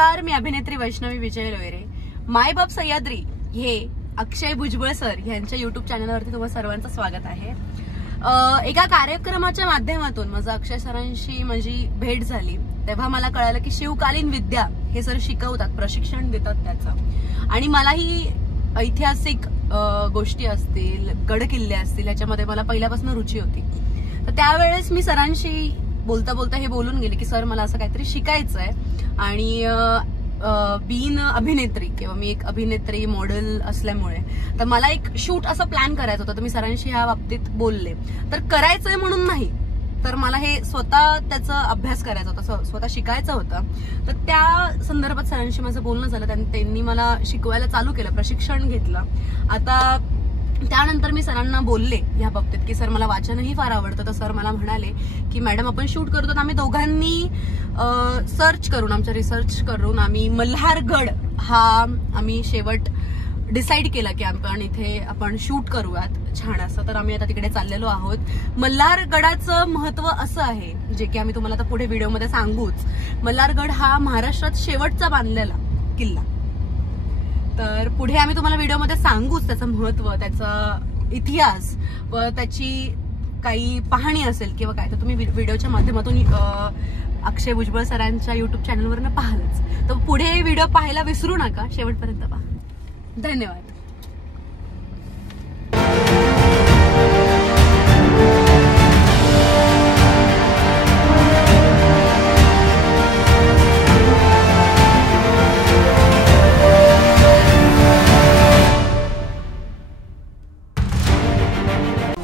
नमस्कार, मी अभिनेत्री वैष्णवी विजय लोयरे. माय बाप सह्याद्री हे अक्षय भुजबळ सर यांच्या युट्यूब चॅनलवरती तुम्हा सर्वांचं स्वागत आहे. एका कार्यक्रमाच्या माध्यमातून माझं अक्षय सरांशी माझी भेट झाली. तेव्हा मला कळालं की शिवकालीन विद्या हे सर शिकवतात, प्रशिक्षण देतात त्याचं. आणि मलाही ऐतिहासिक गोष्टी असतील, गड किल्ले असतील याच्यामध्ये मला पहिल्यापासून रुची होती. तर त्यावेळेस मी सरांशी बोलता बोलता हे बोलून गेले की सर मला असं काहीतरी शिकायचं आहे. आणि बीन अभिनेत्री किंवा मी एक अभिनेत्री मॉडेल असल्यामुळे तर मला एक शूट असं प्लॅन करायचं होतं. तर मी सरांशी ह्या बाबतीत बोलले. तर करायचंय म्हणून नाही, तर मला हे स्वतः त्याचा अभ्यास करायचा होता, स्वतः शिकायचं होतं. तर त्या संदर्भात सरांशी माझं बोलणं झालं. त्यांनी मला शिकवायला चालू केलं, प्रशिक्षण घेतलं. आता त्यानंतर मी सरांना बोलले या बाबतीत की सर मला वाचनही फार आवडतं. तर सर मला म्हणाले की मॅडम आपण शूट करतो. तर आम्ही दोघांनी सर्च करून, आमच्या रिसर्च करून आम्ही मल्हारगड हा आम्ही शेवट डिसाईड केला की आपण शूट करूयात छान असं. तर आम्ही आता तिकडे चाललेलो आहोत. मल्हारगडाचं महत्व असं आहे जे की आम्ही तुम्हाला आता पुढे व्हिडिओमध्ये सांगूच. मल्हारगड हा महाराष्ट्रात शेवटचा बांधलेला किल्ला. तर पुढे आम्ही तुम्हाला व्हिडिओमध्ये सांगूच त्याचं महत्व, त्याचा इतिहास व त्याची काही पाहणी असेल किंवा काय, तर तुम्ही व्हिडिओच्या माध्यमातून अक्षय भुजबळ सरांच्या युट्यूब चॅनलवरनं पाहालच. तर पुढे व्हिडिओ पाहायला विसरू नका, शेवटपर्यंत पहा. धन्यवाद.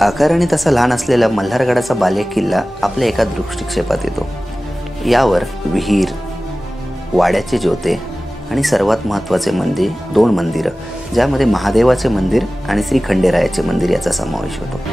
आकाराने तसा लहान असलेला मल्हारगडाचा बाले किल्ला आपल्या एका दृष्टिक्षेपात येतो. यावर विहीर, वाड्याचे ज्योते आणि सर्वात महत्त्वाचे मंदिर, 2 मंदिरं, ज्यामध्ये महादेवाचे मंदिर आणि श्री खंडेरायाचे मंदिर याचा समावेश होतो.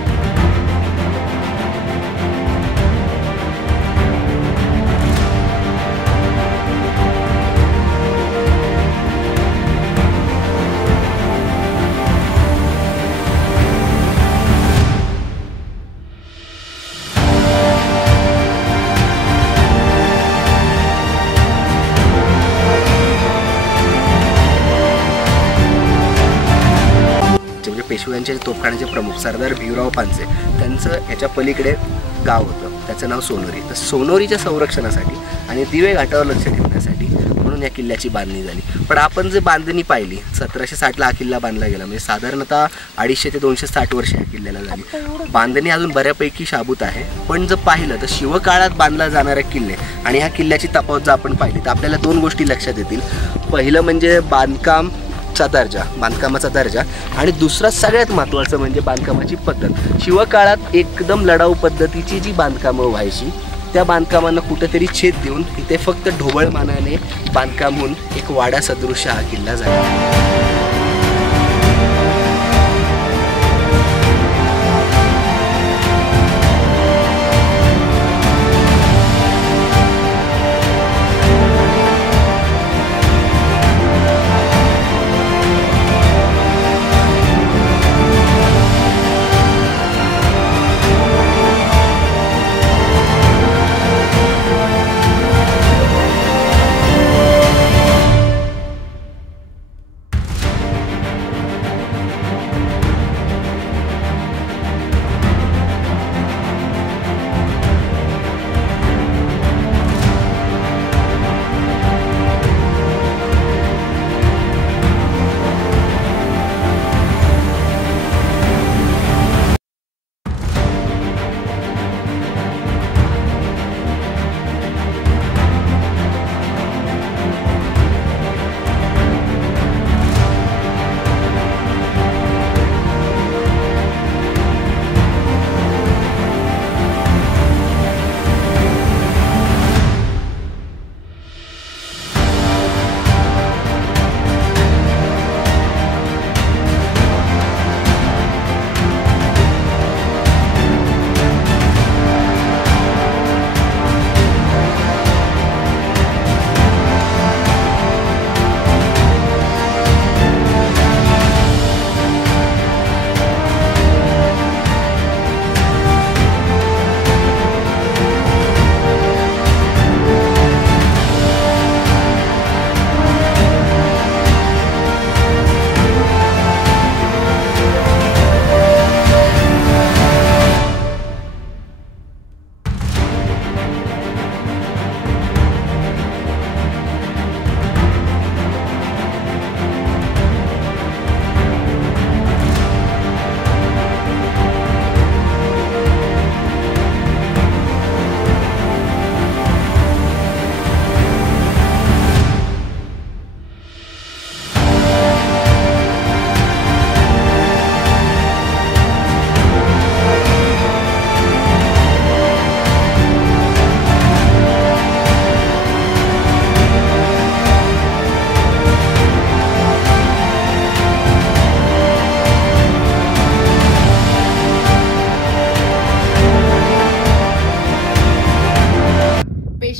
पेशव्यांचे तोफखान्याचे प्रमुख सरदार भिवराव पानसे त्यांचं ह्याच्या पलीकडे गाव होतं, त्याचं नाव सोनोरी. तर सोनोरीच्या संरक्षणासाठी आणि दिवे घाटावर लक्ष ठेवण्यासाठी म्हणून या किल्ल्याची बांधणी झाली. पण आपण जे बांधणी पाहिली 1760ला हा किल्ला बांधला गेला, म्हणजे साधारणतः 250 ते 260 वर्ष या किल्ल्याला झाली. बांधणी अजून बऱ्यापैकी शाबूत आहे. पण जर पाहिलं तर शिवकाळात बांधला जाणारे किल्ले आणि ह्या किल्ल्याची तफावत जर आपण पाहिली तर आपल्याला 2 गोष्टी लक्षात येतील. पहिलं म्हणजे बांधकामाचा दर्जा आणि दुसरा सगळ्यात महत्त्वाचं म्हणजे बांधकामाची पद्धत. शिवकाळात एकदम लढाऊ पद्धतीची जी बांधकामं व्हायची त्या बांधकामांना कुठेतरी छेद देऊन इथे फक्त ढोबळमानाने बांधकाम होऊन एक वाडा सदृश्य हा किल्ला झाला.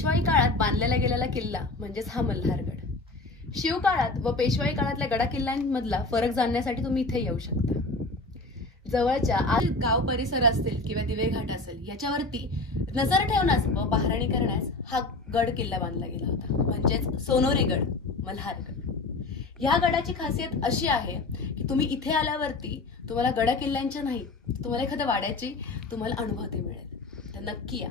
पेशवाई काळात बांधलेला गेलेला किल्ला म्हणजेच हा मल्हारगड. शिवकाळात व पेशवाई काळातल्या गडा किल्ल्यांमधला फरक जाणण्यासाठी तुम्ही इथे येऊ शकता. जवळच्या गाव परिसर असतील किंवा दिवे घाट असेल याच्यावरती नजर ठेवण्यास व पाहणी करण्यास हा गड किल्ला बांधला गेला होता, म्हणजेच सोनोरी गड, मल्हारगड. ह्या गडाची खासियत अशी आहे की तुम्ही इथे आल्यावरती तुम्हाला गडा किल्ल्यांच्या नाही, तुम्हाला एखाद्या वाड्याची तुम्हाला अनुभूती मिळेल. तर नक्की या.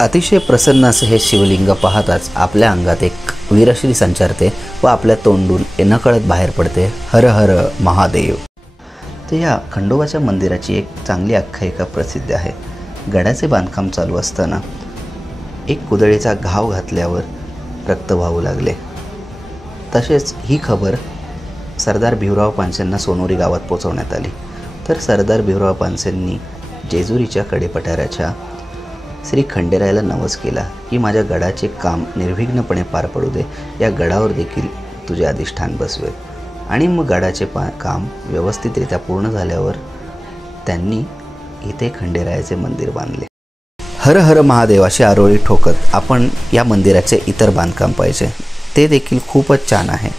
अतिशय प्रसन्न असे हे शिवलिंग पाहताच आपल्या अंगात एक वीरश्री संचारते व आपल्या तोंडून नकळत बाहेर पडते, हर हर महादेव. तर या खंडोबाच्या मंदिराची एक चांगली आख्यायिका प्रसिद्ध आहे. गडाचे बांधकाम चालू असताना एक कुदळीचा घाव घातल्यावर रक्त वाहू लागले. तसेच ही खबर सरदार भिवराव पानसेंना सोनोरी गावात पोचवण्यात आली. तर सरदार भिवराव पानसेंनी जेजुरीच्या कडेपठाराच्या श्री खंडेरायाला नवस केला की माझ्या गडाचे काम निर्विघ्नपणे पार पडू दे, या गडावर देखील तुझे अधिष्ठान बसवे. आणि मग गडाचे काम व्यवस्थितरित्या पूर्ण झाल्यावर त्यांनी इथे खंडेरायाचे मंदिर बांधले. हर हर महादेव अशी आरोळी ठोकत आपण या मंदिराचे इतर बांधकाम पाहिजे, ते देखील खूपच छान आहे.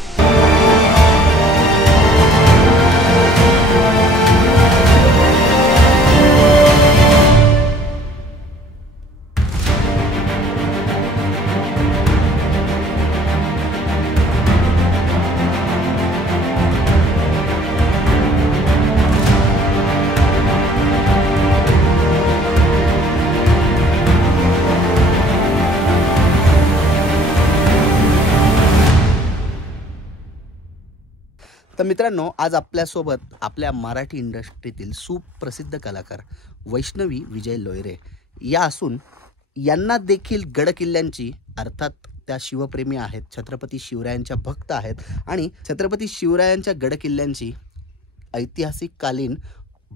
तर मित्रांनो, आज आपल्यासोबत आपल्या मराठी इंडस्ट्रीतील सुप्रसिद्ध कलाकार वैष्णवी विजय लोयरे या असून यांना देखील गडकिल्ल्यांची, अर्थात त्या शिवप्रेमी आहेत, छत्रपती शिवरायांच्या भक्त आहेत आणि छत्रपती शिवरायांच्या गडकिल्ल्यांची ऐतिहासिक कालीन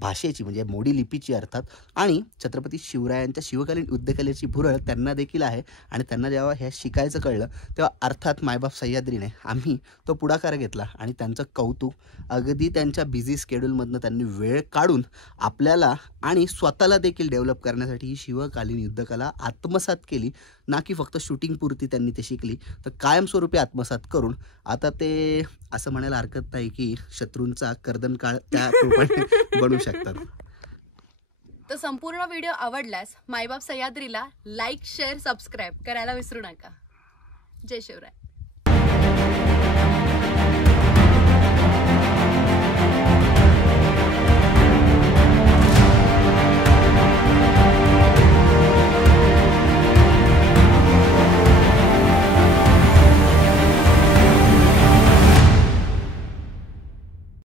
भाषेची म्हणजे मोडी लिपीची अर्थात आणि छत्रपती शिवरायांच्या शिवकालीन युद्धकलेची भुरळ त्यांना देखील आहे. आणि त्यांना जेव्हा हे शिकायचं कळलं तेव्हा अर्थात मायबाप सह्याद्रीने आम्ही तो पुढाकार घेतला आणि त्यांचं कौतुक, अगदी त्यांच्या बिझी स्केड्यूलमधनं त्यांनी वेळ काढून आपल्याला आणि स्वतःला देखील डेव्हलप करण्यासाठी ही शिवकालीन युद्धकला आत्मसात केली. ना की फक्त शूटिंगपुरती त्यांनी ते शिकली, तर कायमस्वरूपी आत्मसात करून आता ते असं म्हणायला हरकत नाही की शत्रूंचा कर्दनकाळ त्या रूपाने बनू शकतात. तर संपूर्ण व्हिडिओ आवडल्यास मायबाप सह्याद्रीला लाईक, शेअर, सबस्क्राईब करायला विसरू नका. जय शिवराय.